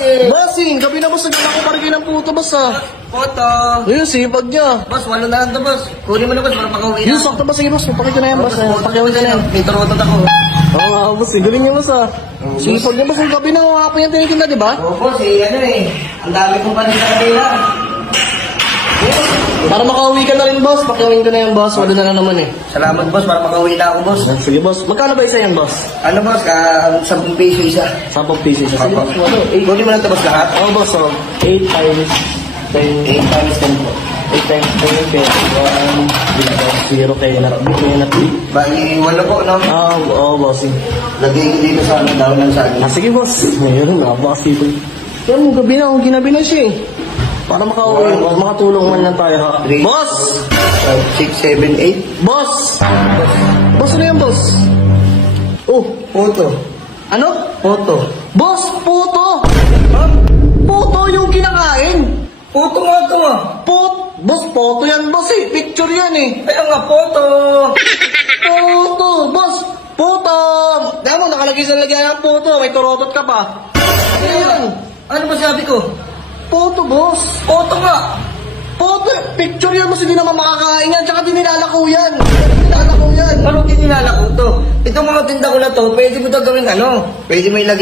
bossing. Bossing, gabi na boss, nagkala ko parigay ng puto boss ah. Puto. Ayun, sipag niya. Boss, 8 na lang to, boss. Kunin mo na, boss, para makauwi na. Yun, sakto boss, sige boss, pakita na yan boss. Pakiawin ka na yan. May turutot ako. Oo nga boss, galing niya boss ah. Sipag niya boss, ang gabi na hapon yan tinitinda, di ba? Oo, boss, ano ang dami kong panin sa kanila. Para makauwi ka na rin boss, pakiawin ka na yan boss, wala na lang naman eh. Salamat, boss, para makauwi na ako, boss. Sige boss, magkano ba isa yan boss? Ano, boss, 10 piso isa. 10 piso isa. Sige boss, ano? Kunin mo lang ito, boss, lahat. Oo boss, 8 times 10. 8 times 10 po. 8 times 10 kaya 1 0 kaya na Bali, wala po, no? Oo bossing. Lagay ko dito sa ano, daw ng saging. Sige boss, mayroon na, bakasipag. Yan, gabi na, ginabi na siya eh. Para makatulong man lang tayo ha. 3, Boss! 5, 6, 7, 8. Boss! Boss, ano yan boss? Oh, Puto. ano? Puto. Boss, puto! Ha? Puto yung kinakain! Puto nga ito, ah. Boss, puto yan boss eh. Picture yan eh. Kaya nga, puto. Puto! Boss! Puto! Dahil mo, nakalagay sa lagyan ng puto. May turotot ka pa. Ano yan? Ano ba sabi ko? Puto, boss! Puto nga. Puto! Picture yan boss. Hindi naman makakain yan. Tsaka dinilalako yan. Dinilalako yan. Ano kininala ko to? Itong mga tinda ko na to, pwede mo to gawing ano? Pwede may lagay.